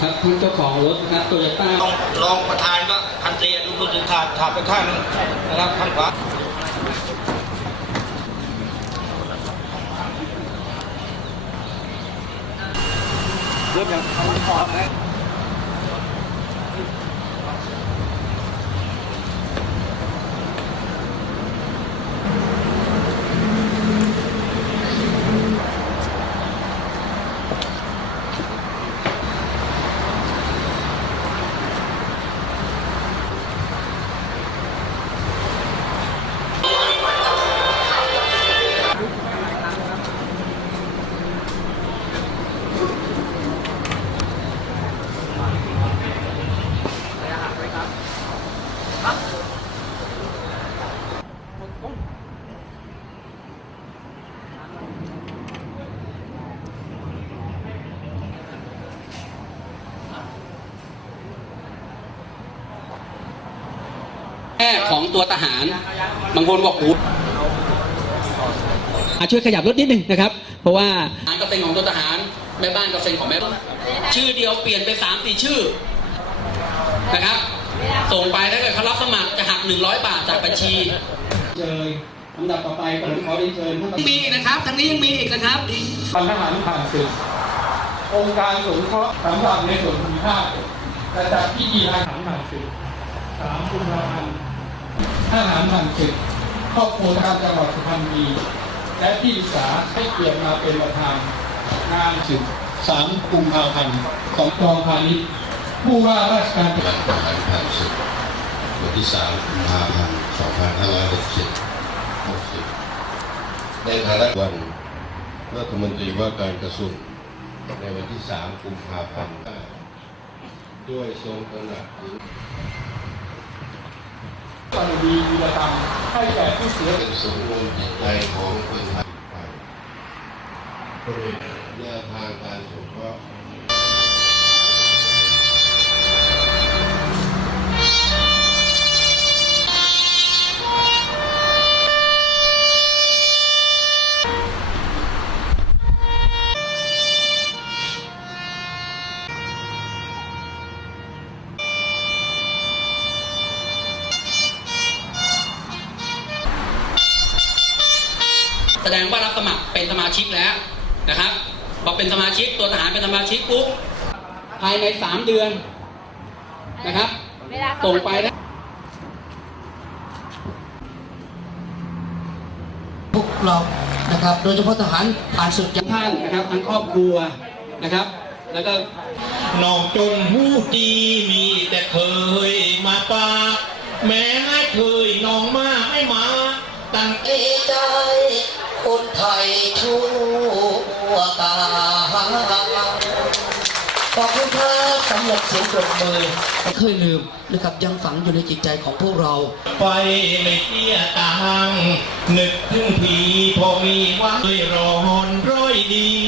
ครับท่านเจ้าของรถนะครับโตโยต้ารองรองประธานก็พันตรีอดุลถึงขาดขาดไปข้างนึงนะครับข้างขวาเริ่มยังพอแล้ว ค่ของตัวทหาร บางคนบอกโอ้อะช่วยขยับรถนิดนึงนะครับ เพราะว่าทหารก็เซ็นของตัวทหาร แม่บ้านก็เซ็นของแม่บ้านชื่อเดียวเปลี่ยนไปสามสี่ชื่อนะครับ ส่งไปถ้าเกิดเขารับสมัครจะหักหนึ่งร้อยบาทจากบัญชีเชิญลำดับต่อไปผมขอเรียนเชิญท่านมีอีกนะครับทางนี้ยังมีอีกนะครับพันทหารผ่านศึกองค์การสงเคราะห์สำหรับในส่วนภูมิภาคจะจัดพิธีทหารผ่านศึกสามกุมภาพันธ์ ทหารผ่านศึกครอบครัวทางจังหวัดสุพรรณบุรีและที่ปรึกษาให้เกียรติมาเป็นประธานงานศึกสามกุมภาพันธ์ของกองพาณิชย์ผู้ว่าราชการจังหวัดทหารผ่านศึกวันที่3กุมภาพันธ์2560 60ในฐานะวันรัฐมนตรีว่าการกระทรวงในวันที่3กุมภาพันธ์ด้วยทรงตระหนักถึง ปฏิวีวีรกรรมให้แก่ผู้เสียเป็นสมบูรณ์จิตใจของคนไทยไปบริเวณแนวทางการสงเคราะห์ แสดงว่ารับสมัครเป็นสมาชิกแล้วนะครับพอเป็นสมาชิกตัวทหารเป็นสมาชิกปุ๊บภายในสามเดือนนะครับเวลาเขาส่งไปนะพวกเรานะครับ โดยเฉพาะทหารผ่านศึกอย่างท่านนะครับทั้งครอบครัวนะครับ แล้วก็น้องจนหูดีมีแต่เคยมาปาแม้ไม่เคยน้องมาไม่มาตั้งดีใจ คนไทยชั่วกาขอบคุณครับสำหรับเสียงปรบมือไม่เคยลืมนะครับยังฝังอยู่ในจิตใจของพวกเรา ไปไม่เสียตังนึกถึงผีพอมีว่าด้วยร้อนร้อยดี